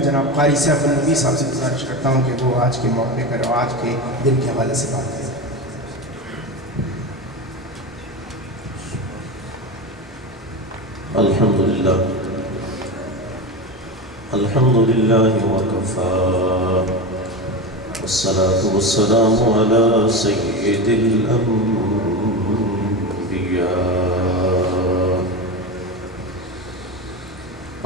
میں جناب قاری سیف النبی صاحب سے گزارش کرتا ہوں کہ وہ آج کے موقع پر اور آج کے دن کے حوالے سے بات کریں۔ الحمدللہ وکفا والصلاة والسلام على سید الانبیاء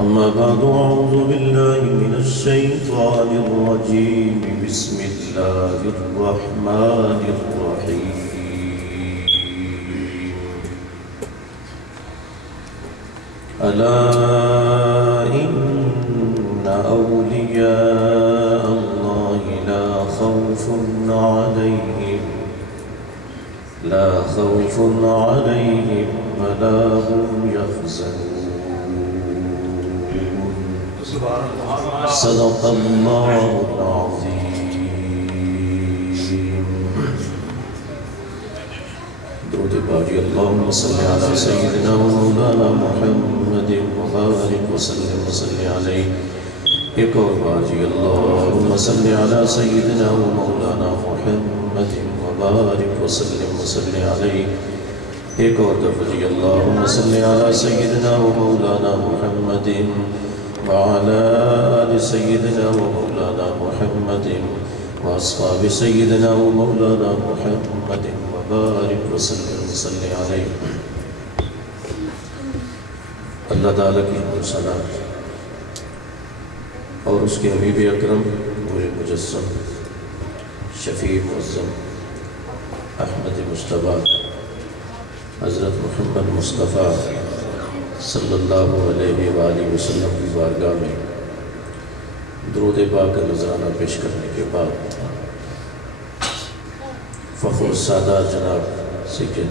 اما بعد اعوذ باللہ من الشیطان الرجیم بسم اللہ الرحمن الرحیم الا ان اولیاء اللہ لا خوف علیہم ولا هم يحزنون صدق اللہ العظیم۔ درود باری اللہم صلی علی سیدنا و مولانا محمد وبارک وسلم وصلی علیہ۔ ایک اور بار جی اللہم صلی علی سیدنا و مولانا محمد وبارک وسلم وصلی علیہ۔ ایک اور دفعہ جی اللہم صلی علی سیدنا و مولانا محمد وعلى آل سيدنا ومولانا محمد وأصحاب سيدنا ومولانا محمد وبارك وسلم وصلی علیہ۔ اللہ تعالیٰ کی صلاۃ اور اس کے حبیب اکرم نور مجسم شفیع معظم احمد مصطفیٰ حضرت محمد مصطفیٰ صلی اللہ علیہ وآلہ وسلم کی بارگاہ میں درود پاک کا نذرانہ پیش کرنے کے بعد فخر السادات جناب سید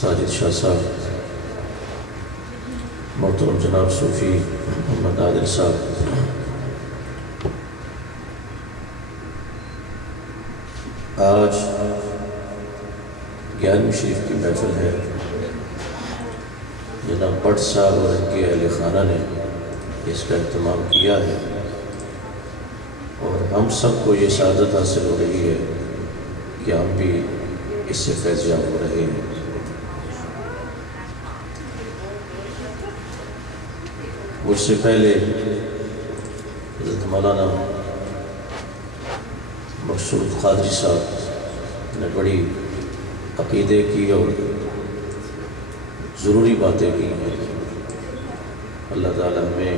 ساجد شاہ صاحب، محترم جناب صوفی محمد عادل صاحب، آج 11ویں شریف کی محفل ہے۔ جناب بٹ صاحب اور ان کے اہل خانہ نے اس کا اہتمام کیا ہے اور ہم سب کو یہ سعادت حاصل ہو رہی ہے کہ ہم بھی اس سے فیض یاب ہو رہے ہیں۔ مجھ سے پہلے حضرت مولانا مقصود قادری صاحب نے بڑی عقیدے کی اور ضروری باتیں کی ہیں۔ اللہ تعالیٰ ہمیں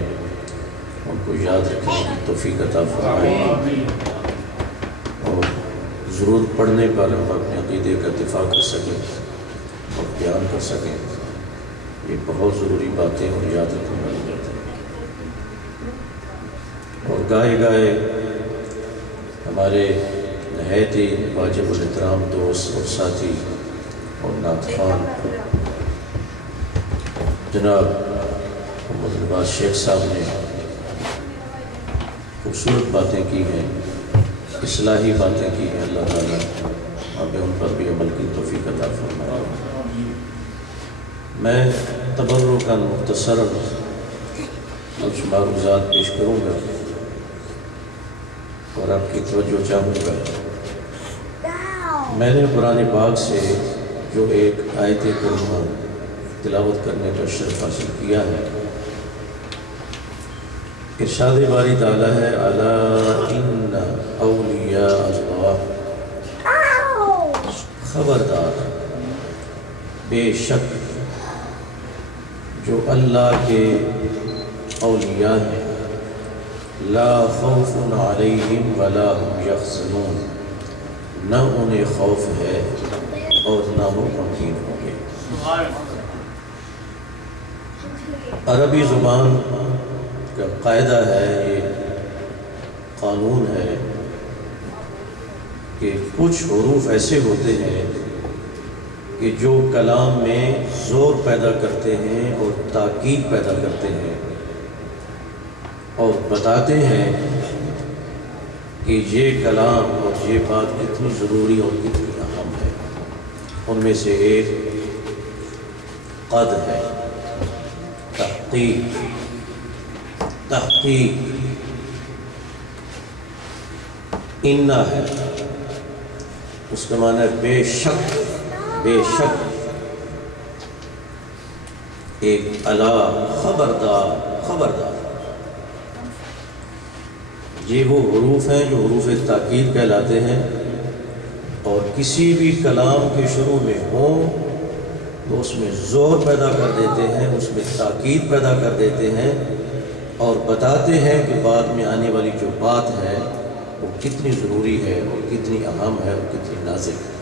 ان کو یاد رکھنے کی توفیق عطا فرمائے اور ضرورت پڑنے پر ہم اپنے عقیدے کا دفاع کر سکیں اور بیان کر سکیں۔ یہ بہت ضروری باتیں اور یاد رکھنے والی باتیں۔ اور گائے گائے ہمارے نہایت ہی واجب الاحترام دوست اور ساتھی اور نعت خوان جناب محمد نواز شیخ صاحب نے خوبصورت باتیں کی ہیں، اصلاحی باتیں کی ہیں۔ اللہ تعالیٰ ہمیں ان پر بھی عمل کی توفیق عطا فرمائے۔ میں تبرکاً مختصراً کچھ معروضات پیش کروں گا اور آپ کی توجہ چاہوں گا۔ میں نے قرآن پاک سے جو ایک آیت کریمہ تلاوت کرنے کا شرف حاصل کیا ہے، ارشاد باری تعالیٰ ہے الا ان اولیاء اللہ، خبردار بے شک جو اللہ کے اولیاء ہیں، لا خوف علیہم ولا هم یحزنون، نہ انہیں خوف ہے اور نہ وہ غمگین ہوں گے۔ عربی زبان کا قاعدہ ہے، یہ قانون ہے کہ کچھ حروف ایسے ہوتے ہیں کہ جو کلام میں زور پیدا کرتے ہیں اور تاکید پیدا کرتے ہیں اور بتاتے ہیں کہ یہ کلام اور یہ بات کتنی ضروری اور کتنی اہم ہے۔ ان میں سے ایک قد ہے، تحقیق انا ہے، اس کا معنی ہے بے شک، بے شک، ایک الا خبردار، خبردار۔ یہ وہ حروف ہیں جو حروف تاکید کہلاتے ہیں، اور کسی بھی کلام کے شروع میں ہوں تو اس میں زور پیدا کر دیتے ہیں، اس میں تاکید پیدا کر دیتے ہیں، اور بتاتے ہیں کہ بعد میں آنے والی جو بات ہے وہ کتنی ضروری ہے اور کتنی اہم ہے اور کتنی نازک ہے۔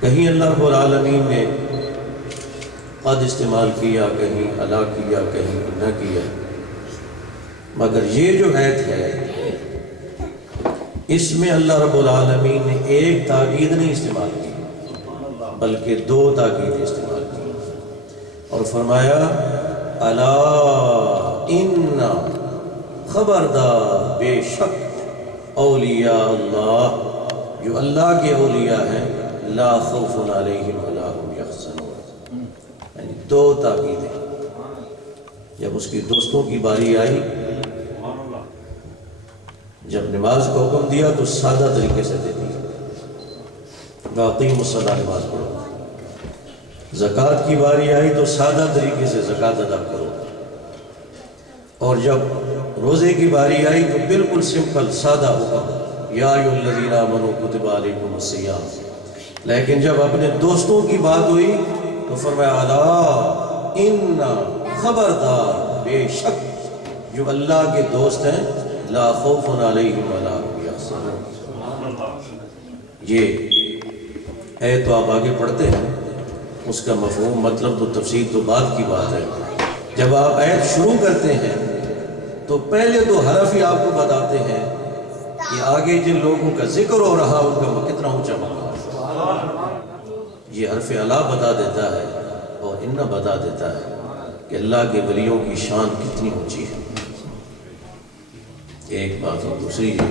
کہیں اللہ رب العالمین نے قد استعمال کیا، کہیں الا کیا، کہیں نہ کیا، مگر یہ جو آیت ہے اس میں اللہ رب العالمین نے ایک تاکید نہیں استعمال کی بلکہ دو تاکیدیں استعمال کی، اور فرمایا الا ان، خبردار، بے شک، اولیاء اللہ، جو اللہ کے اولیاء ہیں، لا خوف علیہم ولا هم یحزنون، یعنی دو تاکیدیں۔ جب اس کے دوستوں کی باری آئی، جب نماز کا حکم دیا تو سادہ طریقے سے دے دی، واقعی الصلاۃ، نماز پڑھو۔ زکوٰۃ کی باری آئی تو سادہ طریقے سے زکوٰۃ ادا کرو، اور جب روزے کی باری آئی تو بالکل سمپل سادہ حکم، یا ایھا الذین آمنوا کتب علیکم الصیام۔ لیکن جب اپنے دوستوں کی بات ہوئی تو فرمایا الا ان، خبردار، بے شک، جو اللہ کے دوست ہیں، لا خوف علیہم ولا هم یحزنون۔ یہ ہے تو آپ آگے پڑھتے ہیں، اس کا مفہوم، مطلب تو تفسیر تو بعد کی بات ہے۔ جب آپ آیت شروع کرتے ہیں تو پہلے دو حرف ہی آپ کو بتاتے ہیں کہ آگے جن لوگوں کا ذکر ہو رہا ان کا کتنا اونچا مقام ہے۔ یہ حرف الا بتا دیتا ہے اور ان بتا دیتا ہے کہ اللہ کے ولیوں کی شان کتنی اونچی ہے۔ ایک بات اور دوسری یہ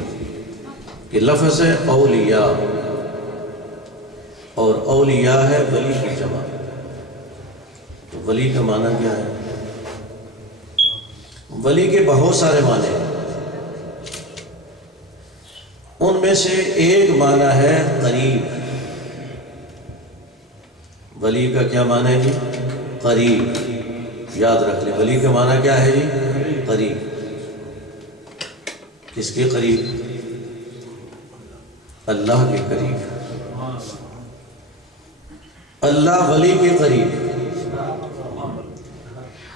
کہ لفظ ہے اولیاء، اور اولیاء ہے ولی کی جمع۔ تو ولی کا معنی کیا ہے؟ ولی کے بہت سارے معنی ہیں، ان میں سے ایک معنی ہے قریب۔ ولی کا کیا معنی ہے جی؟ قریب۔ یاد رکھ لیں، ولی کا معنی کیا ہے جی؟ قریب۔ کس کے قریب؟ اللہ کے قریب۔ اللہ ولی کے قریب،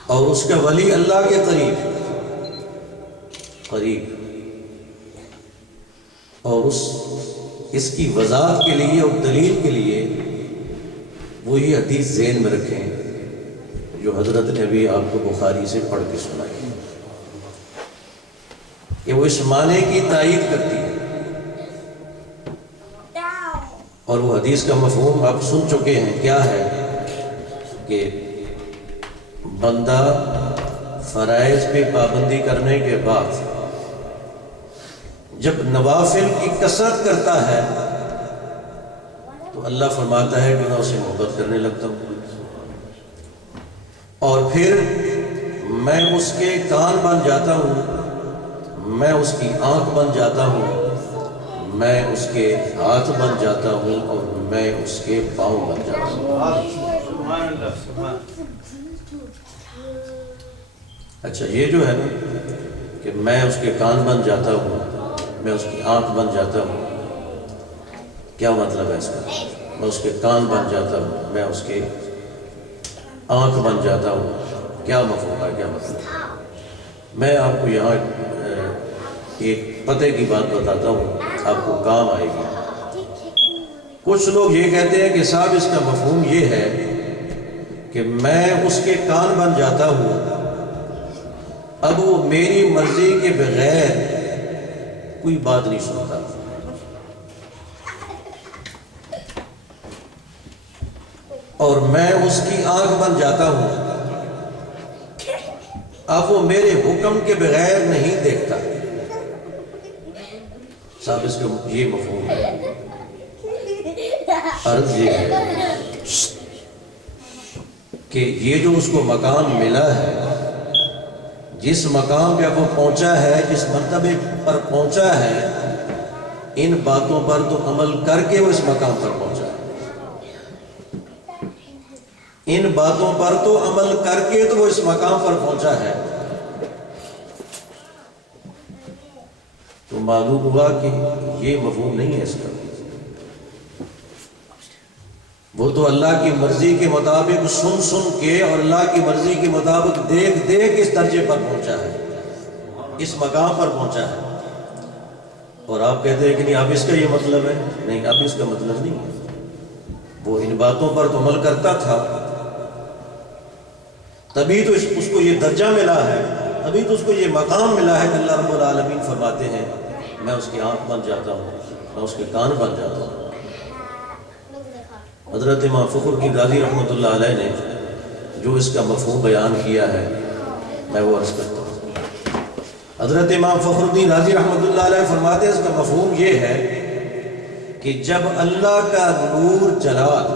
اور اس کا ولی اللہ کے قریب، قریب۔ اور اس کی وضاحت کے لیے اور دلیل کے لیے وہی حدیث ذہن میں رکھیں جو حضرت نے ابھی آپ کو بخاری سے پڑھ کے سنائی، کہ وہ اس معنی کی تائید کرتی ہے، اور وہ حدیث کا مفہوم آپ سن چکے ہیں، کیا ہے کہ بندہ فرائض پہ پابندی کرنے کے بعد جب نوافل کی کثرت کرتا ہے تو اللہ فرماتا ہے کہ میں اسے محبت کرنے لگتا ہوں، اور پھر میں اس کے کان بن جاتا ہوں، میں اس کی آنکھ بن جاتا ہوں، میں اس کے ہاتھ بن جاتا ہوں، اور میں اس کے پاؤں بن جاتا ہوں۔ اچھا، یہ جو ہے نا کہ میں اس کے کان بن جاتا ہوں، میں اس کی آنکھ بن جاتا ہوں، کیا مطلب ہے اس کا؟ میں اس کے کان بن جاتا ہوں، میں اس کے آنکھ بن جاتا ہوں، کیا مفہوم ہے، کیا مطلب؟ میں آپ کو یہاں ایک پتے کی بات بتاتا ہوں، آپ کو کام آئے گی۔ کچھ لوگ یہ کہتے ہیں کہ صاحب اس کا مفہوم یہ ہے کہ میں اس کے کان بن جاتا ہوں، اب وہ میری مرضی کے بغیر کوئی بات نہیں سنتا، اور میں اس کی آنکھ بن جاتا ہوں، اب وہ میرے حکم کے بغیر نہیں دیکھتا۔ صاحب اس کا یہ مفہوم ہے۔ عرض یہ ہے کہ یہ جو اس کو مقام ملا ہے جس مقام پہ وہ پہنچا ہے، جس مرتبے پر پہنچا ہے، ان باتوں پر تو عمل کر کے وہ اس مقام پر پہنچا ہے۔ ان باتوں پر تو عمل کر کے تو وہ اس مقام پر پہنچا ہے۔ تو معلوم ہوا کہ یہ مفہوم نہیں ہے اس کا۔ وہ تو اللہ کی مرضی کے مطابق سن سن کے اور اللہ کی مرضی کے مطابق دیکھ دیکھ اس درجے پر پہنچا ہے، اس مقام پر پہنچا ہے۔ اور آپ کہتے ہیں کہ نہیں اب اس کا یہ مطلب ہے، نہیں اب اس کا مطلب نہیں ہے۔ وہ ان باتوں پر تو عمل کرتا تھا، تبھی تو اس کو یہ درجہ ملا ہے، تبھی تو اس کو یہ مقام ملا ہے کہ اللہ رب العالمین فرماتے ہیں میں اس کی آنکھ بن جاتا ہوں، میں اس کے کان بن جاتا ہوں۔ حضرت امام فخر الدین رازی رحمۃ اللہ علیہ نے جو اس کا مفہوم بیان کیا ہے میں وہ عرض کرتا ہوں۔ حضرت امام فخر الدین رازی رحمۃ اللہ علیہ فرماتے ہیں اس کا مفہوم یہ ہے کہ جب اللہ کا نور جلال،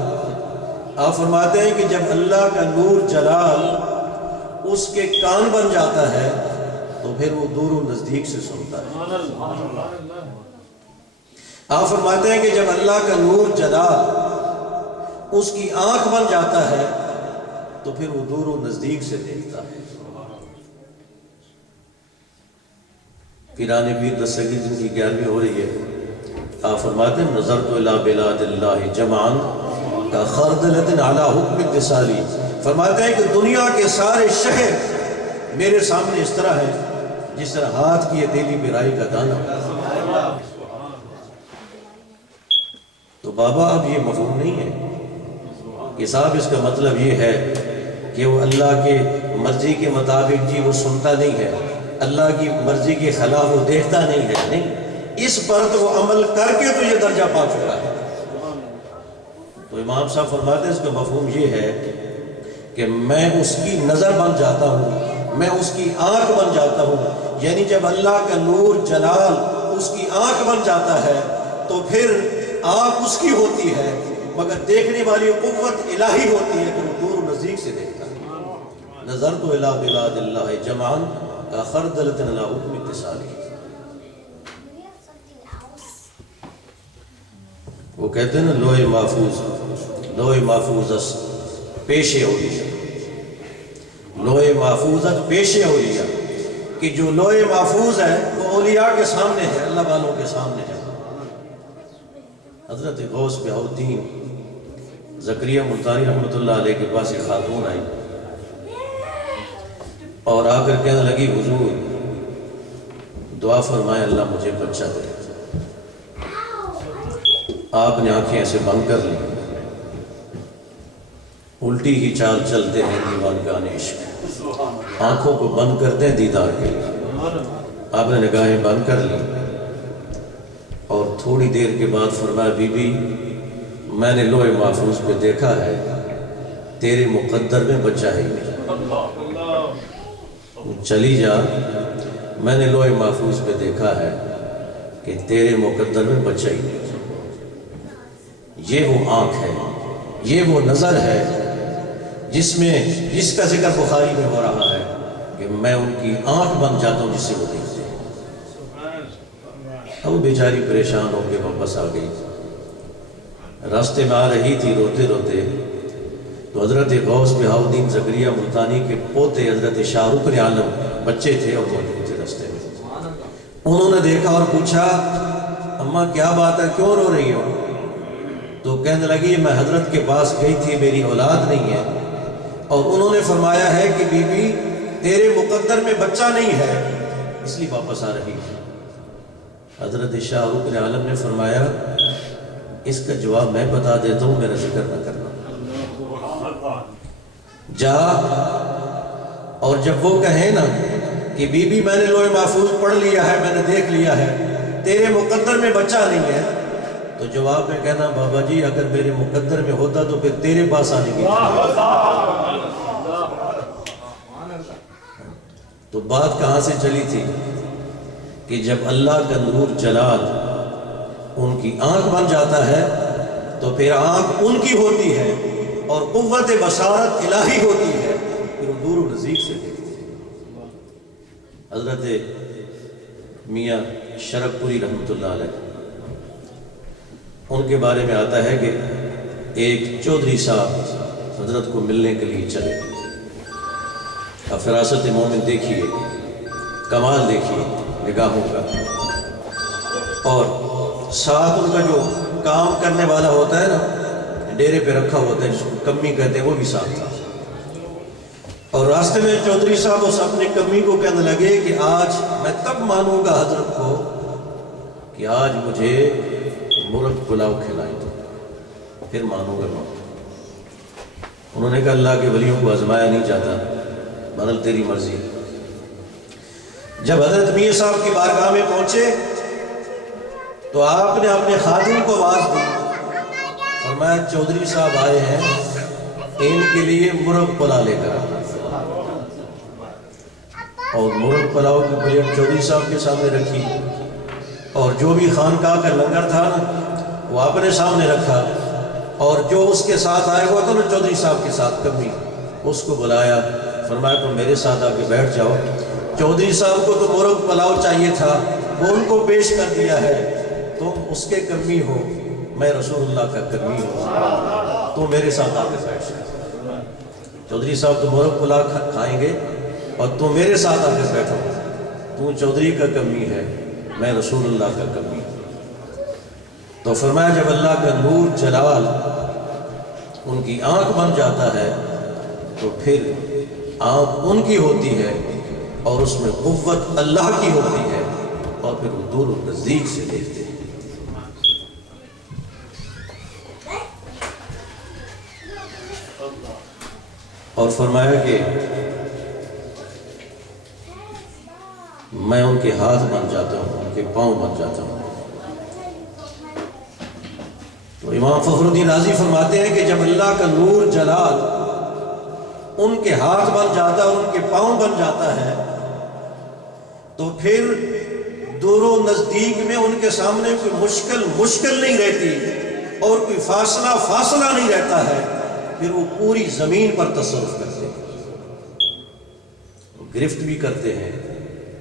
آپ فرماتے ہیں کہ جب اللہ کا نور جلال اس کے کان بن جاتا ہے تو پھر وہ دور و نزدیک سے سنتا ہے۔ آپ فرماتے ہیں کہ جب اللہ کا نور جلال اس کی آنکھ بن جاتا ہے تو پھر وہ دور و نزدیک سے دیکھتا ہے۔ پیران پیر دستگیر جن کی 11ویں ہو رہی ہے، آپ فرماتے ہیں نظرت الی بلاد اللہ جمعا کا خردلۃ علی حکم اتصالی، فرماتے ہیں کہ دنیا کے سارے شہر میرے سامنے اس طرح ہے جس طرح ہاتھ کی ہتھیلی پہ رائی کا دانہ۔ تو بابا اب یہ مفہوم نہیں ہے کہ صاحب اس کا مطلب یہ ہے کہ وہ اللہ کے مرضی کے مطابق جی وہ سنتا نہیں ہے، اللہ کی مرضی کے خلاف وہ دیکھتا نہیں ہے، نہیں، اس پر تو وہ عمل کر کے تو یہ درجہ پا چکا ہے۔ تو امام صاحب فرماتے ہیں اس کا مفہوم یہ ہے کہ میں اس کی نظر بن جاتا ہوں، میں اس کی آنکھ بن جاتا ہوں، یعنی جب اللہ کا نور جلال اس کی آنکھ بن جاتا ہے تو پھر آنکھ اس کی ہوتی ہے مگر دیکھنے والی قوت الہی ہوتی ہے کہ وہ دور نزدیک سے دیکھتا ہے۔ نظرت الی بلاد اللہ جمعا کا خردلۃ علی حکم اتصالی۔ وہ کہتے ہیں نا لوح محفوظ، لوح محفوظ پیش اولیاء، لوح محفوظ پیش اولیاء، کہ جو لوح محفوظ ہے وہ اولیاء کے سامنے ہے، اللہ والوں کے سامنے ہے۔ حضرت غوث بہاؤالدین زکریا ملتانی رحمۃ اللہ علیہ کے پاس ایک خاتون آئی اور آ کر کہنے لگی حضور دعا فرمائے اللہ مجھے بچہ دے۔ آپ نے آنکھیں ایسے بند کر لی، الٹی ہی چال چلتے ہیں دیوان کا عشق، آنکھوں کو بند کرتے ہیں دیدار کے لیے۔ آپ نے نگاہیں بند کر لی اور تھوڑی دیر کے بعد فرمایا بی بی میں نے لوح محفوظ پہ دیکھا ہے تیرے مقدر میں بچہ ہی نہیں، چلی جا، میں نے لوح محفوظ پہ دیکھا ہے کہ تیرے مقدر میں بچہ ہی نہیں۔ یہ وہ آنکھ ہے، یہ وہ نظر ہے جس کا ذکر بخاری میں ہو رہا ہے کہ میں ان کی آنکھ بن جاتا ہوں جس سے وہ دیکھتے ہیں۔ اب وہ بیچاری پریشان ہو کے واپس آ گئی، راستے میں آ رہی تھی روتے روتے تو حضرت غوث بہاؤالدین زکریا ملتانی کے پوتے حضرت شاہ رخ عالم بچے تھے اور موجود تھے راستے میں۔ انہوں نے دیکھا اور پوچھا اماں کیا بات ہے، کیوں رو رہی ہو؟ تو کہنے لگی میں حضرت کے پاس گئی تھی، میری اولاد نہیں ہے، اور انہوں نے فرمایا ہے کہ بی بی تیرے مقدر میں بچہ نہیں ہے اس لیے واپس آ رہی ہے۔ حضرت شاہ رخ عالم نے فرمایا اس کا جواب میں بتا دیتا ہوں، میرا ذکر نہ کرنا، جا اور جب وہ کہیں نا کہ بی بی میں نے لوح محفوظ پڑھ لیا ہے، میں نے دیکھ لیا ہے، تیرے مقدر میں بچہ نہیں ہے، تو جواب میں کہنا بابا جی اگر میرے مقدر میں ہوتا تو پھر تیرے پاس آنے کی تو بات کہاں سے چلی تھی کہ جب اللہ کا نور جلال ان کی آنکھ بن جاتا ہے تو پھر آنکھ ان کی ہوتی ہے اور قوت بصارت الہی ہوتی ہے، پھر وہ دور و نزدیک سے دیکھتے ہیں۔ حضرت میاں شرف پوری رحمۃ اللہ علیہ، ان کے بارے میں آتا ہے کہ ایک چودھری صاحب حضرت کو ملنے کے لیے چلے۔ اب فراست مومن دیکھیے، کمال دیکھیے نگاہوں کا، اور ساتھ ان کا جو کام کرنے والا ہوتا ہے نا، ڈیرے پہ رکھا ہوتا ہے جس کو کمی کہتے ہیں، وہ بھی ساتھ تھا۔ اور راستے میں چودھری صاحب اس اپنے کمی کو کہنے لگے کہ آج میں تب مانوں گا حضرت کو کہ آج مجھے مرغ پلاؤ کھلائے تو پھر مانوں گا۔ انہوں نے کہا اللہ کے ولیوں کو آزمایا نہیں جاتا، بدل تیری مرضی۔ جب حضرت میاں صاحب کی بارگاہ میں پہنچے تو آپ نے اپنے خادم کو آواز دی، فرمایا چودھری صاحب آئے ہیں، ان کے لیے مرغ پلاؤ لے کر آنا۔ اور مرغ پلاؤ کی پلیٹ چودھری صاحب کے سامنے رکھی، اور جو بھی خانقاہ کا لنگر تھا نا وہ اپنے سامنے رکھا، اور جو اس کے ساتھ آئے ہوا تھا نا چودھری صاحب کے ساتھ کمی، اس کو بلایا، فرمایا تم میرے ساتھ آ کے بیٹھ جاؤ۔ چودھری صاحب کو تو مرغ پلاؤ چاہیے تھا، وہ ان کو پیش کر دیا ہے، تم اس کے کمی ہو، میں رسول اللہ کا کمی ہوں، تو میرے ساتھ آ کے بیٹھ جاؤ۔ چودھری صاحب تو مرغ پلاؤ کھائیں گے اور تم میرے ساتھ آ کے بیٹھو، تو چودھری کا کمی ہے، میں رسول اللہ کا کمی ہوں۔ تو فرمایا جب اللہ کا نور جلال ان کی آنکھ بن جاتا ہے تو پھر آنکھ ان کی ہوتی ہے اور اس میں قوت اللہ کی ہوتی ہے، اور پھر وہ دور و نزدیک سے دیکھتے ہیں۔ اور فرمایا کہ میں ان کے ہاتھ بن جاتا ہوں، ان کے پاؤں بن جاتا ہوں۔ تو امام فخر الدین رازی فرماتے ہیں کہ جب اللہ کا نور جلال ان کے ہاتھ بن جاتا ہے اور ان کے پاؤں بن جاتا ہے تو پھر دور و نزدیک میں ان کے سامنے کوئی مشکل نہیں رہتی، اور کوئی فاصلہ نہیں رہتا ہے، پھر وہ پوری زمین پر تصرف کرتے ہیں، گرفت بھی کرتے ہیں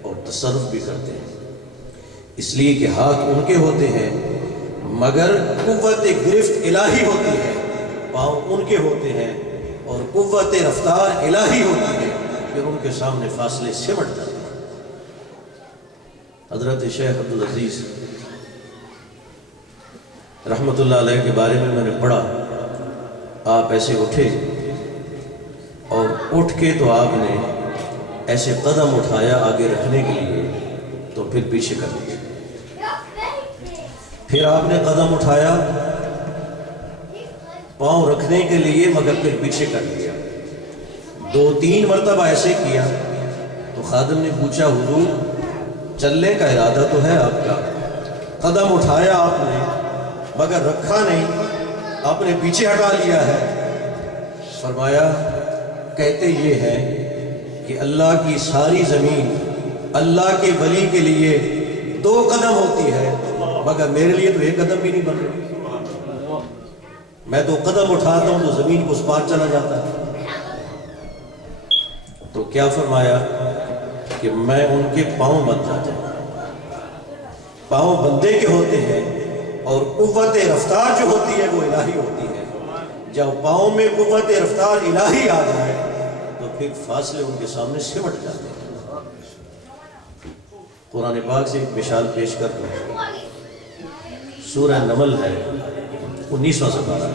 اور تصرف بھی کرتے ہیں، اس لیے کہ ہاتھ ان کے ہوتے ہیں مگر قوت گرفت الہی ہوتی ہے، پاؤں ان کے ہوتے ہیں اور قوت رفتار الہی ہوتی ہے، پھر ان کے سامنے فاصلے سمٹ جاتے ہیں۔ حضرت شیخ عبدالعزیز رحمۃ اللہ علیہ کے بارے میں نے پڑھا، آپ ایسے اٹھے اور اٹھ کے تو آپ نے ایسے قدم اٹھایا آگے رکھنے کے لیے تو پھر پیچھے کر دیا، پھر آپ نے قدم اٹھایا پاؤں رکھنے کے لیے مگر پھر پیچھے کر دیا، 2-3 مرتبہ ایسے کیا تو خادم نے پوچھا حضور چلنے کا ارادہ تو ہے آپ کا، قدم اٹھایا آپ نے مگر رکھا نہیں، آپ نے پیچھے ہٹا لیا ہے۔ فرمایا کہتے یہ ہے کہ اللہ کی ساری زمین اللہ کے ولی کے لیے 2 قدم ہوتی ہے مگر میرے لیے تو 1 قدم بھی نہیں بن رہا، میں 2 قدم اٹھاتا ہوں تو زمین کو اس پار چلا جاتا ہے۔ تو کیا فرمایا کہ میں ان کے پاؤں بن جاتا ہوں، پاؤں بندے کے ہوتے ہیں اور قوت رفتار جو ہوتی ہے وہ الہی ہوتی ہے، جب پاؤں میں قوت رفتار الہی آ جائے تو پھر فاصلے ان کے سامنے سمٹ جاتے ہیں۔ قرآن پاک سے ایک مثال پیش کر دوں، سورہ نمل ہے 19واں سپارہ،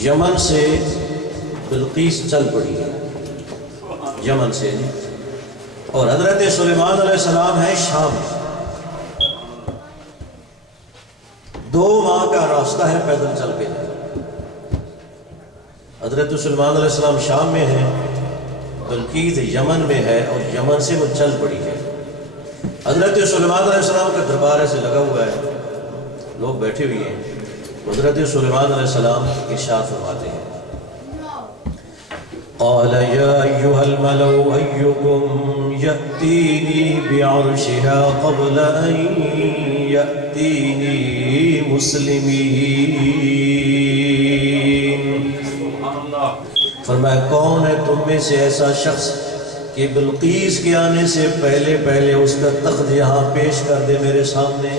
یمن سے بلقیس چل پڑی ہے، یمن سے، اور حضرت سلیمان علیہ السلام ہے شام، 2 ماہ کا راستہ ہے پیدل چل کے۔ حضرت سلیمان علیہ السلام شام میں ہے، بلقیس یمن میں ہے، اور یمن سے وہ چل پڑی ہے۔ حضرت سلیمان علیہ السلام کا دربار ایسے لگا ہوا ہے، لوگ بیٹھے ہوئے ہیں، حضرت سلیمان علیہ السلام ارشاد فرماتے ہیں قال يا أيها الملأ أيكم يأتيني بعرشها قبل أن يأتيني مسلمين۔ فرمایا کون ہے تم میں سے ایسا شخص کہ کہ بلقیس کے آنے سے پہلے پہلے اس کا تخت یہاں پیش کر دے میرے سامنے۔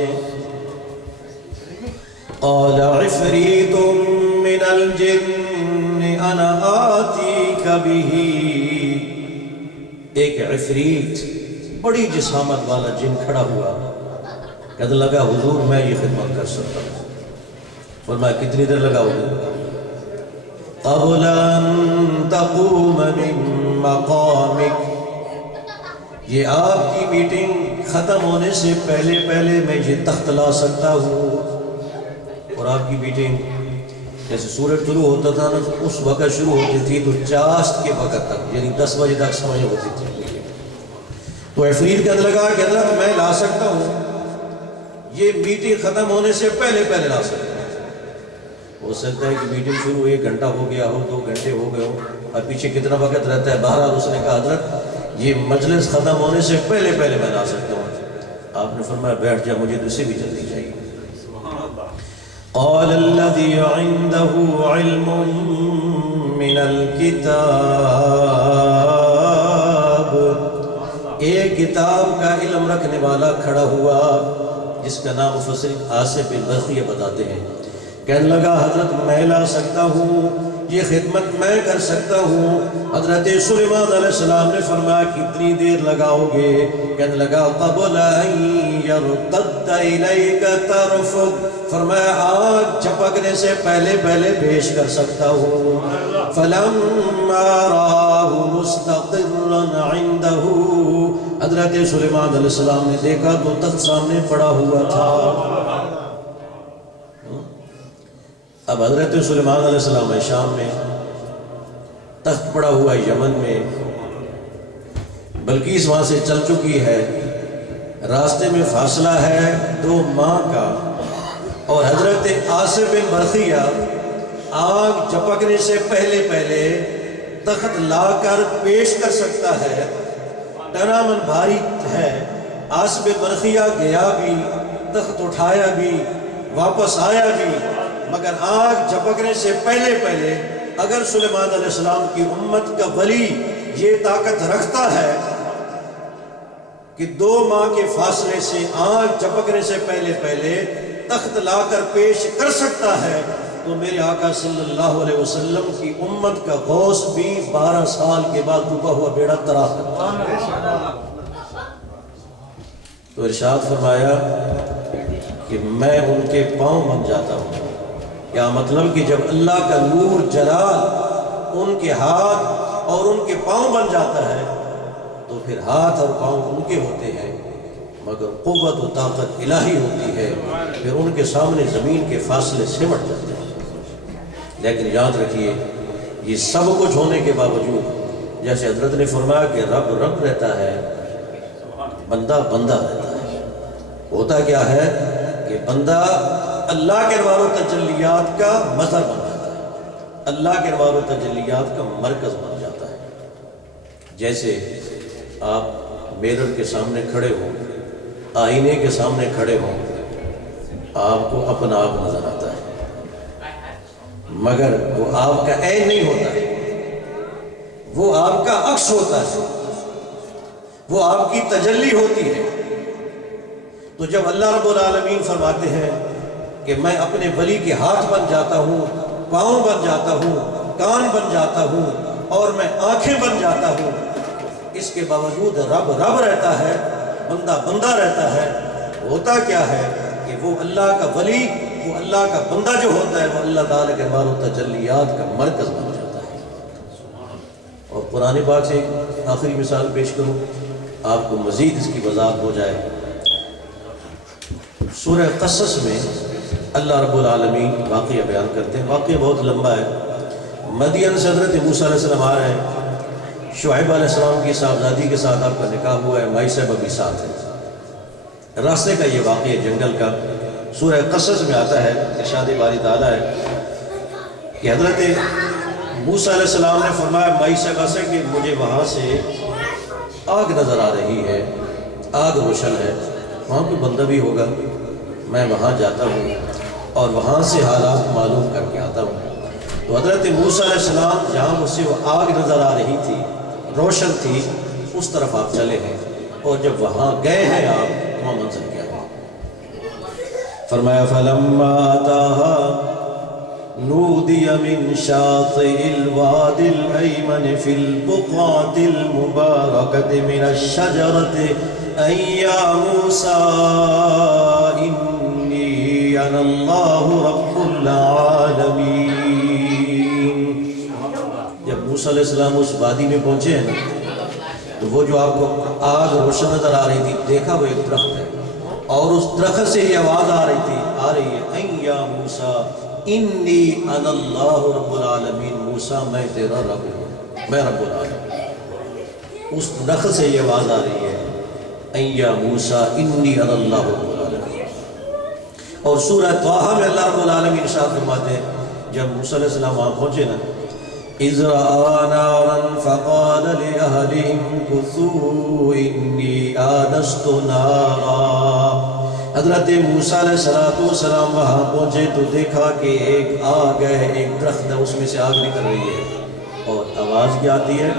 قال عفریت من الجن انا آتیک بہ، ایک عفریت بڑی جسامت والا جن کھڑا ہوا، کہنے لگا حضور میں یہ خدمت کر سکتا ہوں۔ فرمایا کتنی دیر لگاؤ گے؟ قبل ان تقوم من مقامک، یہ آپ کی میٹنگ ختم ہونے سے پہلے پہلے میں یہ تخت لا سکتا ہوں۔ اور آپ کی میٹنگ جیسے سورج شروع ہوتا تھا نا تو اس وقت شروع ہوتی تھی تو چاشت کے وقت تک، یعنی 10 بجے تک سمجھ ہوتی تھی۔ تو عفریت کہنے لگا کہ حضرت میں لا سکتا ہوں، یہ میٹنگ ختم ہونے سے پہلے پہلے لا سکتا ہوں۔ ہو سکتا ہے کہ میٹنگ شروع 1 گھنٹہ ہو گیا ہو، 2 گھنٹے ہو گئے ہو، اور پیچھے کتنا وقت رہتا ہے۔ بہرحال اس نے کہا حضرت یہ مجلس ختم ہونے سے پہلے پہلے میں لا سکتا ہوں۔ آپ نے فرمایا بیٹھ جا، مجھے دوسری بھی جلدی چاہیے۔ قال الذي عنده علم من الكتاب، ایک کتاب کا علم رکھنے والا کھڑا ہوا جس کا نام مفسر آصف بن برقیہ بتاتے ہیں۔ کہنے لگا حضرت میں لا سکتا ہوں، یہ خدمت میں کر سکتا ہوں۔ حضرت سلیمان علیہ السلام نے فرمایا کتنی دیر لگاؤ گے؟ کہنے لگا قبل ان یرتد الیک طرفک، فرمایا آگ جھپکنے سے پہلے پہلے پیش کر سکتا ہوں۔ فلما راہ مستقرا عنده، حضرت سلیمان علیہ السلام نے دیکھا تو تخت سامنے پڑا ہوا تھا۔ اب حضرت سلیمان علیہ السلام ہے شام میں، تخت پڑا ہوا یمن میں، بلقیس وہاں سے چل چکی ہے، راستے میں فاصلہ ہے 2 ماہ کا، اور حضرت آصف بن برقیہ آگ جھپکنے سے پہلے پہلے تخت لا کر پیش کر سکتا ہے۔ ٹنامن بھاری ہے، آصف بن برقیہ گیا بھی، تخت اٹھایا بھی، واپس آیا بھی، مگر آگ جھپکنے سے پہلے پہلے اگر سلیمان علیہ السلام کی امت کا ولی یہ طاقت رکھتا ہے کہ 2 ماہ کے فاصلے سے آگ جھپکنے سے پہلے پہلے تخت لا کر پیش کر سکتا ہے، تو میرے آقا صلی اللہ علیہ وسلم کی امت کا غوث بھی 12 سال کے بعد ڈوبا ہوا بیڑا ترا سکتا ہے۔ تو ارشاد فرمایا کہ میں ان کے پاؤں بن جاتا ہوں۔ کیا مطلب کہ جب اللہ کا نور جلال ان کے ہاتھ اور ان کے پاؤں بن جاتا ہے تو پھر ہاتھ اور پاؤں ان کے ہوتے ہیں، مگر قوت و طاقت الہی ہوتی ہے، پھر ان کے سامنے زمین کے فاصلے سمٹ جاتے ہیں۔ لیکن یاد رکھیے یہ سب کچھ ہونے کے باوجود، جیسے حضرت نے فرمایا کہ رب رب رہتا ہے، بندہ بندہ رہتا ہے۔ ہوتا کیا ہے کہ بندہ اللہ کے انوار و تجلیات کا مظہر بن جاتا ہے، اللہ کے انوار و تجلیات کا مرکز بن جاتا ہے۔ جیسے آپ میرر کے سامنے کھڑے ہوں، آئینے کے سامنے کھڑے ہوں، آپ کو اپنا آپ نظر آتا ہے، مگر وہ آپ کا عین نہیں ہوتا ہے، وہ آپ کا عکس ہوتا ہے، وہ آپ کی تجلی ہوتی ہے۔ تو جب اللہ رب العالمین فرماتے ہیں کہ میں اپنے ولی کے ہاتھ بن جاتا ہوں، پاؤں بن جاتا ہوں، کان بن جاتا ہوں، اور میں آنکھیں بن جاتا ہوں، اس کے باوجود رب رب رہتا ہے، بندہ بندہ رہتا ہے۔ ہوتا کیا ہے کہ وہ اللہ کا ولی، وہ اللہ کا بندہ جو ہوتا ہے، وہ اللہ تعالیٰ کے انوار و تجلیات کا مرکز بن جاتا ہے۔ اور قرآن پاک سے ایک آخری مثال پیش کروں، آپ کو مزید اس کی وضاحت ہو جائے۔ سورہ قصص میں اللہ رب العالمین واقعہ بیان کرتے ہیں، واقعہ بہت لمبا ہے۔ مدین سے حضرت موسیٰ علیہ السلام آ رہے ہیں، شعیب علیہ السلام کی صاحبزادی کے ساتھ آپ کا نکاح ہوا ہے، مائی صاحب ابھی ساتھ ہے۔ راستے کا یہ واقعہ جنگل کا سورہ قصص میں آتا ہے، ارشاد باری تعالیٰ ہے کہ حضرت موسیٰ علیہ السلام نے فرمایا مائی صاحبہ سے کہ مجھے وہاں سے آگ نظر آ رہی ہے، آگ روشن ہے، وہاں کوئی بندہ بھی ہوگا، میں وہاں جاتا ہوں اور وہاں سے حالات معلوم کر کے آتا ہوں۔ تو حضرت موسیٰ علیہ السلام جہاں اسے وہ آگ نظر آ رہی تھی، روشن تھی، اس طرف آپ چلے ہیں، اور جب وہاں گئے ہیں آپ، وہاں منزل کیا ہے؟ فرمایا فلما اتاها نودي من شاطئ الوادي الأيمن في البقعة المباركة من الشجرة أن يا موسى إني أنا الله رب العالمين. جب موسیٰ علیہ السلام اس وادی میں پہنچے ہیں تو وہ جو آپ کو آگ روشن نظر آ رہی تھی، دیکھا وہ ایک درخت ہے، اور اس درخت سے یہ آواز آ رہی ہے اَن یا موسیٰ انی انا اللہ رب العالمین. موسیٰ میں تیرا رب ہوں، میں رب العالمین. اس درخت سے یہ آواز آ رہی ہے اَن یا موسیٰ انی انا اللہ رب العالمین. اور سورہ طٰہٰ میں اللہ رب العالمین ارشاد فرماتے ہیں جب موسیٰ علیہ السلام وہاں پہنچے نا، اِذْ رَأَىٰ نَارًا فَقَالَ لِأَهْلِهِ امْكُثُوا إِنِّي آنَسْتُ نَارًا. حضرت موسیٰ علیہ السلام وہاں پہنچے تو دیکھا کہ ایک آگ ہے، ایک درخت ہے، اس میں سے آگ نکل رہی ہے، اور آواز کیا آتی ہے؟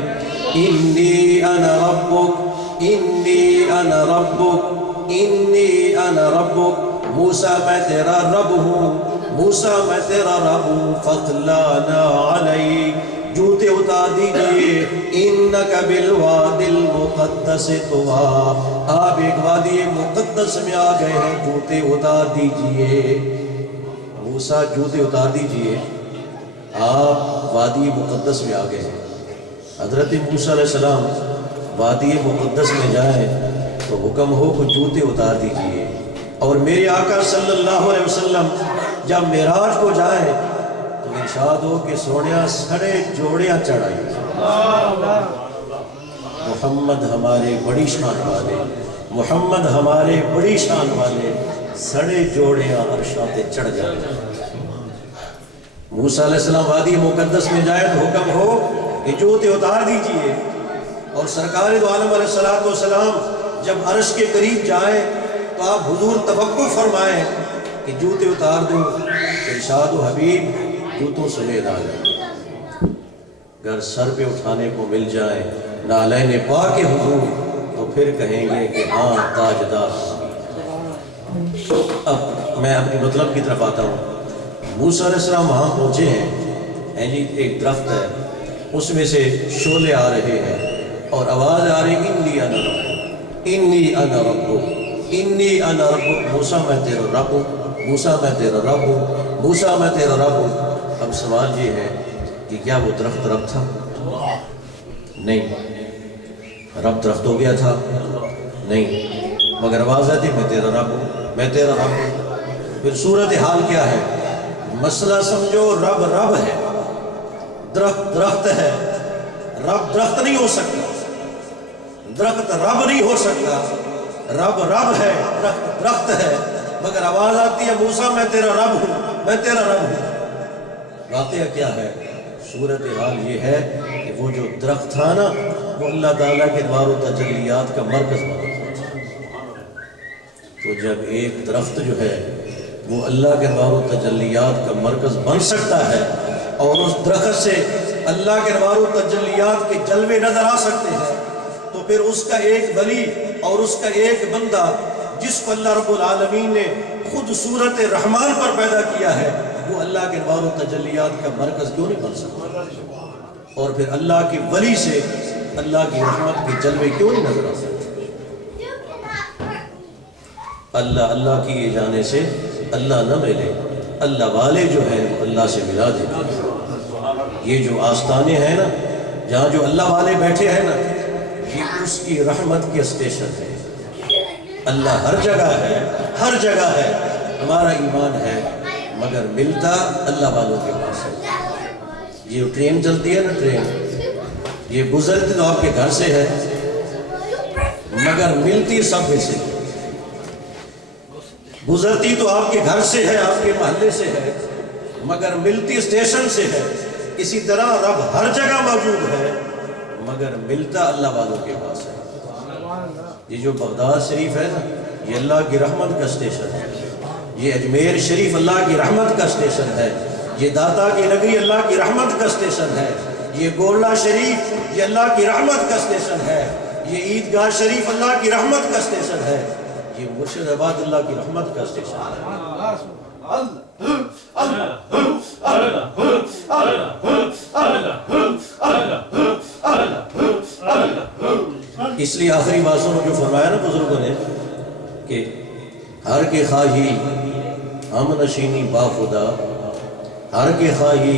انی انا ربک انی انا ربک انی انا ربک. موسیٰ میں تیرا رب ہوں، موسیٰ میں تیرا رب ہوں. فَاخْلَعْنَا عَلَيْكَ، جوتے اتار دیجئے. اِنَّكَ بِالْوَادِ الْمُقَدَّسِ طُوَىٰ، آپ ایک وادی مقدس میں آ گئے ہیں، جوتے اتار دیجئے. موسیٰ جوتے اتار دیجئے، آپ وادی مقدس میں آ گئے ہیں. حضرت موسیٰ علیہ السلام وادی مقدس میں جائیں تو حکم ہو کہ جوتے اتار دیجئے. اور میرے آقا صلی اللہ علیہ وسلم جب معراج کو جائیں تو ارشاد ہو کہ سونیا سڑے جوڑیاں چڑھائی. محمد ہمارے بڑی شان والے، محمد ہمارے بڑی شان والے، سڑے جوڑیاں عرشاں تے چڑھ جائیں. موسیٰ علیہ السلام وادی مقدس میں جائے تو حکم ہو کہ جوتے اتار دیجئے. اور سرکار دو عالم علیہ السلام جب عرش کے قریب جائیں تو آپ حضور توقف فرمائیں کہ جوتے اتار دو. ارشاد و حبیب جوتوں سمیت آ جائیں. اگر سر پہ اٹھانے کو مل جائے نالین پاک حضور تو پھر کہیں گے کہ ہاں تاجدار. اب میں اپنی مطلب کی طرف آتا ہوں. موسیٰ علیہ السلام وہاں پہنچے ہیں جی، ایک درخت ہے، اس میں سے شعلے آ رہے ہیں اور آواز آ رہی انی انا رب انی انا رب انی انا رب. موسیٰ میں تیرا رب ہوں، موسیٰ میں تیرا رب ہوں، موسیٰ میں تیرا رب ہوں. اب سوال یہ ہے کہ کیا وہ درخت رب تھا؟ نہیں. رب درخت ہو گیا تھا؟ نہیں. مگر آواز آتی میں تیرا رب ہوں، میں تیرا رب ہوں. پھر صورتحال کیا ہے؟ مسئلہ سمجھو، رب رب ہے، درخت درخت ہے. رب درخت نہیں ہو سکتا، درخت رب نہیں ہو سکتا. رب رب ہے، درخت درخت ہے. مگر آواز آتی ہے موسیٰ میں تیرا رب ہوں، میں تیرا رب ہوں. واقعہ کیا ہے؟ صورتحال یہ ہے کہ وہ جو درخت تھا نا، وہ اللہ تعالیٰ کے انوار و تجلیات کا مرکز بنا. تو جب ایک درخت جو ہے وہ اللہ کے انوار و تجلیات کا مرکز بن سکتا ہے اور اس درخت سے اللہ کے انوار و تجلیات کے جلوے نظر آ سکتے ہیں، تو پھر اس کا ایک ولی اور اس کا ایک بندہ جس کو اللہ رب العالمین نے خود صورت رحمان پر پیدا کیا ہے، وہ اللہ کے انوار و تجلیات کا مرکز کیوں نہیں بن سکتا؟ اور پھر اللہ کے ولی سے اللہ کی رحمت کے جلوے کیوں نہیں نظر آ سکتے؟ اللہ کیے جانے سے اللہ نہ ملے، اللہ والے جو ہیں وہ اللہ سے ملا دیتے ہیں. یہ جو آستانے ہیں نا، جہاں جو اللہ والے بیٹھے ہیں نا، یہ اس کی رحمت کے اسٹیشن ہے. اللہ ہر جگہ ہے، ہر جگہ ہے. ہمارا ایمان ہے مگر ملتا اللہ والوں کے پاس ہے. یہ ٹرین چلتی ہے نا، ٹرین یہ گزرتی تو آپ کے گھر سے ہے مگر ملتی سب میں سے. گزرتی تو آپ کے گھر سے ہے، آپ کے محلے سے ہے، مگر ملتی اسٹیشن سے ہے. اسی طرح رب ہر جگہ موجود ہے مگر ملتا اللہ والوں کے پاس ہے. یہ جو بغداد شریف ہے نا، یہ اللہ کی رحمت کا اسٹیشن ہے. یہ اجمیر شریف اللہ کی رحمت کا اسٹیشن ہے. یہ داتا کی نگری اللہ کی رحمت کا اسٹیشن ہے. یہ گولڑا شریف یہ اللہ کی رحمت کا اسٹیشن ہے. یہ عیدگاہ شریف اللہ کی رحمت کا اسٹیشن ہے، یہ مرشد عباد اللہ کی رحمت کا اسٹیشن ہے۔ اس لیے آخری باتوں میں جو فرمایا نا بزرگوں نے کہ ہر کے خواہی ہم نشینی با خدا، ہر کے خواہی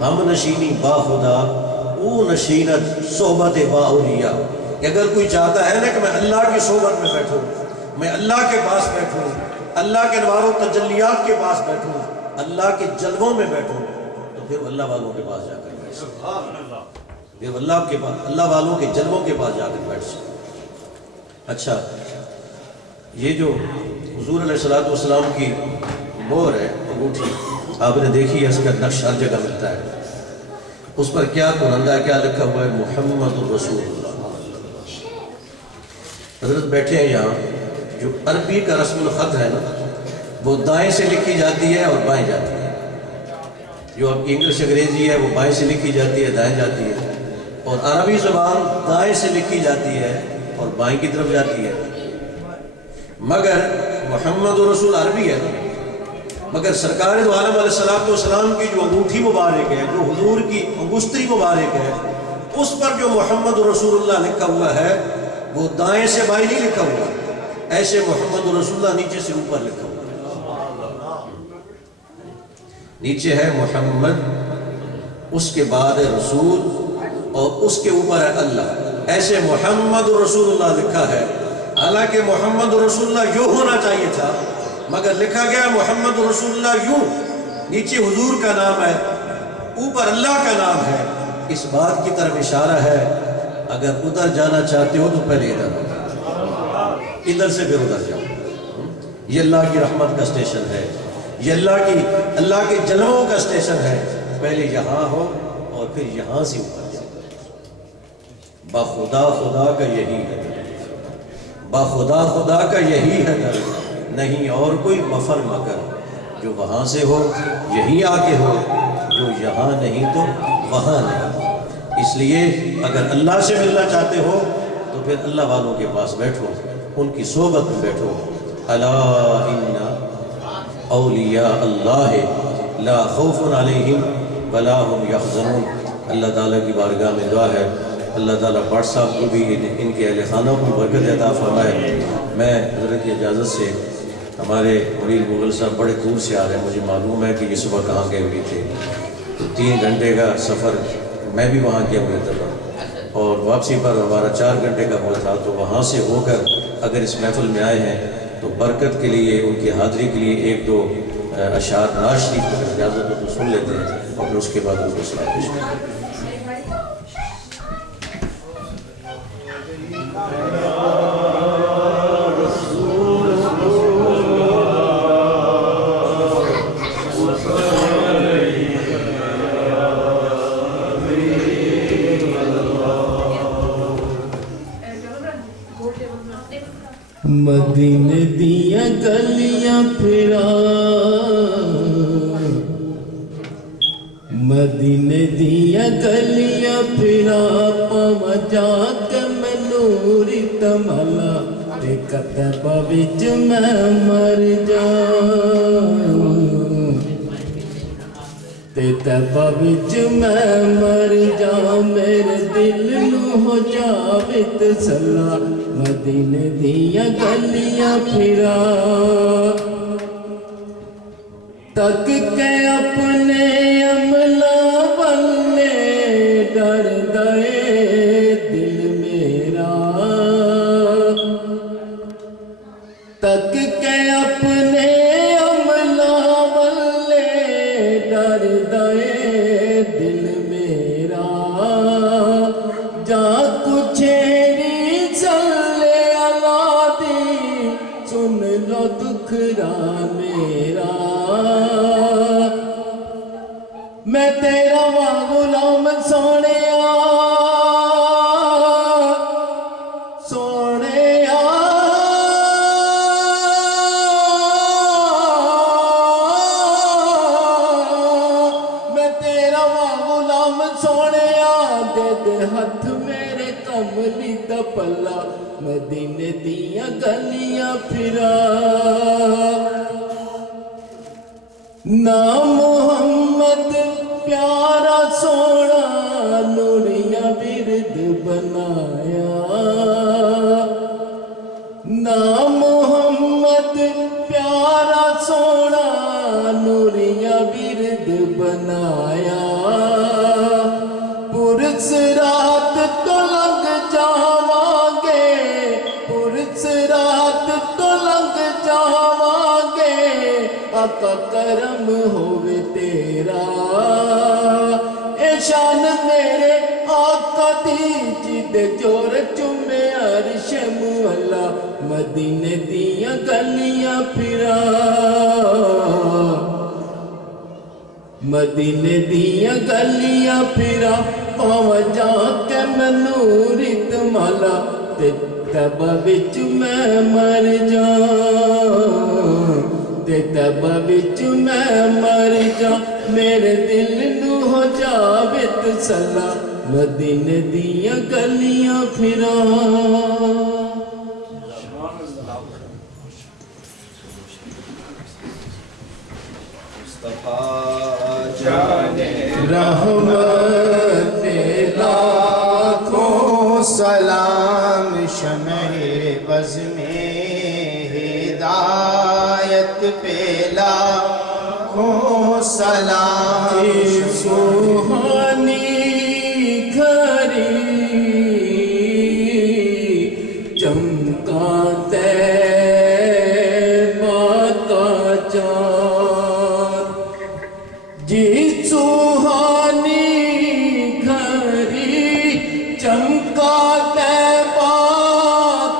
ہم نشینی با خدا، او نشینت صحبت با اولیاء، کہ اگر کوئی چاہتا ہے نا کہ میں اللہ کی صحبت میں بیٹھوں، میں اللہ کے پاس بیٹھوں، اللہ کے انوار و تجلیات کے پاس بیٹھوں، اللہ کے جلووں میں بیٹھوں، تو پھر اللہ والوں کے پاس جا کر بیٹھ سکتا، پھر اللہ والوں کے جلووں کے پاس جا کر بیٹھ سکتا۔ اچھا، یہ جو حضور علیہ السلام کی مہر ہے انگوٹھی، آپ نے دیکھی ہے، اس کا نقش ہر جگہ ملتا ہے، اس پر کیا کنندہ ہے، کیا لکھا ہوا ہے؟ محمد الرسول اللہ۔ حضرت بیٹھے ہیں یہاں، جو عربی کا رسم الخط ہے نا، وہ دائیں سے لکھی جاتی ہے اور بائیں جاتی ہے، جو اب انگلش انگریزی ہے وہ بائیں سے لکھی جاتی ہے، دائیں جاتی ہے، اور عربی زبان دائیں سے لکھی جاتی ہے اور بائیں کی طرف جاتی ہے، مگر محمد رسول عربی ہے، مگر سرکار دو عالم علیہ السلام کی جو انگوٹھی مبارک ہے، جو حضور کی انگشتری مبارک ہے، اس پر جو محمد رسول اللہ لکھا ہوا ہے وہ دائیں سے بائیں نہیں لکھا ہوا، ایسے محمد رسول اللہ نیچے سے اوپر لکھا ہوا ہے، نیچے ہے محمد، اس کے بعد ہے رسول، اور اس کے اوپر ہے اللہ، ایسے محمد رسول اللہ لکھا ہے۔ حالانکہ محمد رسول اللہ یوں ہونا چاہیے تھا، مگر لکھا گیا محمد رسول اللہ یوں، نیچے حضور کا نام ہے، اوپر اللہ کا نام ہے، اس بات کی طرف اشارہ ہے اگر ادھر جانا چاہتے ہو تو پہلے ادھر سے پھر ادھر جاؤ۔ یہ اللہ کی رحمت کا اسٹیشن ہے، یہ اللہ کے جلووں کا اسٹیشن ہے، پہلے یہاں ہو اور پھر یہاں سے اوپر جاؤ۔ بخدا خدا کا یہی ہے، بخدا خدا کا یہی ہے در، نہیں اور کوئی مفر مگر، جو وہاں سے ہو یہی آ کے ہو، جو یہاں نہیں تو وہاں نہیں۔ اس لیے اگر اللہ سے ملنا چاہتے ہو تو پھر اللہ والوں کے پاس بیٹھو، ان کی صحبت میں بیٹھو۔ الا ان اولیاء اللہ لا خوف علیہم ولا هم یحزنون۔ اللہ تعالیٰ کی بارگاہ میں دعا ہے اللہ تعالیٰ پاٹ صاحب کو بھی ان کے اہل خانہ کو برکت عطا فرمائے۔ میں حضرت کی اجازت سے، ہمارے مرید مغل صاحب بڑے دور سے آ رہے ہیں، مجھے معلوم ہے کہ یہ صبح کہاں گئے ہوئے تھے، تو 3 گھنٹے کا سفر میں بھی وہاں کیا ہوا تھا، اور واپسی پر ہمارا 4 گھنٹے کا ہوا تھا، تو وہاں سے ہو کر اگر اس محفل میں آئے ہیں تو برکت کے لیے، ان کی حاضری کے لیے 1-2 اشعار نعت شریف کو اجازت ہو تو سن لیتے ہیں، اور پھر اس کے بعد ان کو سلام پیش کرتے ہیں۔ مدینے دیا گلیاں پھرا، مدینے دیا گلیاں پھرا، پاواں جا کے میں نوری تمالا، تے کتبہ وچ میں مر جاؤں، تے تبہ وچ میں مر جاؤں، میرے دل نو ہو جاوے تسلا، مدینے دیا گلیاں پھرا، تک کے اپنے عملہ والے ڈر دے دل میرا، تک کے اپنے عملہ والے ڈر دے دل میرا، جا کچھ سن لو دکھرا میرا، میں تیرا وا غلام سونیا، سونیا میں تیرا وا غلام سونیا، دے دے ہاتھ میرے کملی دا پلا، مدینے دیا گلیاں پھرا نا محمد پیارا سونا نوریاں ورد بنایا نا محمد پیارا سونا نوریاں ورد بنایا پرس رات تو لنگ جاواں گے پرس رات تو لنگ جاواں گے آقا کرم ہووے تیرا اے شان میرے آقا دی جد جور چومے عرش مولا مدینے دیاں گلیاں پھرا مدینے دیاں گلیاں پھرا پاواں جا کے مینوں ریت مالا تے تبا وچ میں مر جاں تے تبا وچ میں مر جاں میرے دل نو ہو جاوے تسلا مدینے دیاں گلیاں پھرا رحمت لاکھوں سلام شمع بز میں ہدایت پہ لاکھوں سلام سوہانی گھڑی چمکا طیبہ کا چاند جی سوہانی گھڑی چمکا طیبہ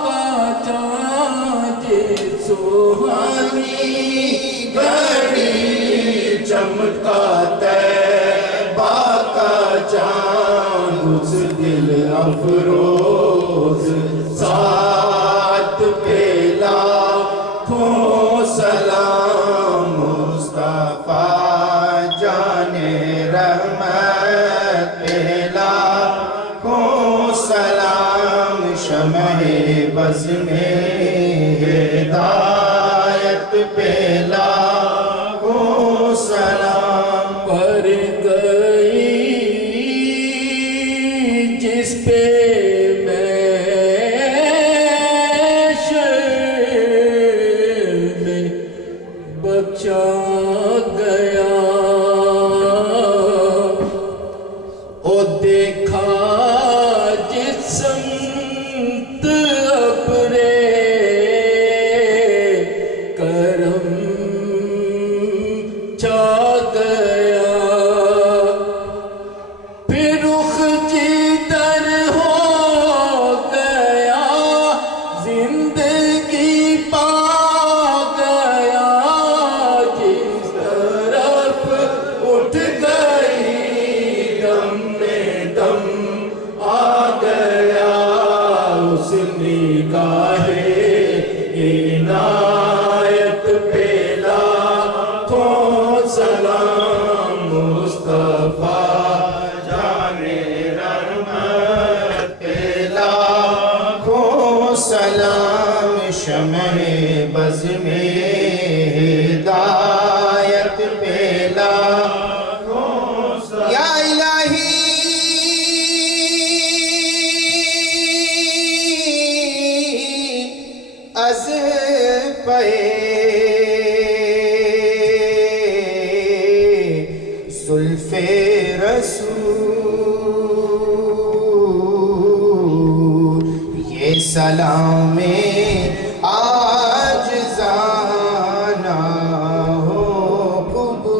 کا چاند جی سوہانی گھڑی چمکا طیبہ کا چاند اس دل افروز ساتھ پہ لاکھوں سلام مصطفیٰ جان رحمت پہ لاکھوں سلام شمع بز میں ہدایت پہ لاکھوں سلام پر گئی جس پہ میں بخشا گیا او دیکھا جس سمت ابرے کرم چھا گیا پھر رخ جدھر ہو گیا زندگی پا گیا جس طرف اٹھ گئی دم میں دم آ گیا اس نگاہ عنایت پہ لاکھوں سلام مصطفیٰ جان رحمت پہ لاکھوں سلام شمع بز میں ہدایت پہ لاکھوں سلام یا الہی از پہ زلف رسول یہ سلام عاجزانہ ہو قبول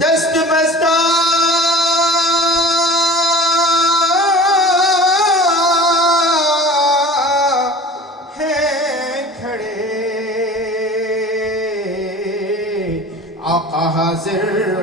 دست بستہ ہیں کھڑے آقا حاضر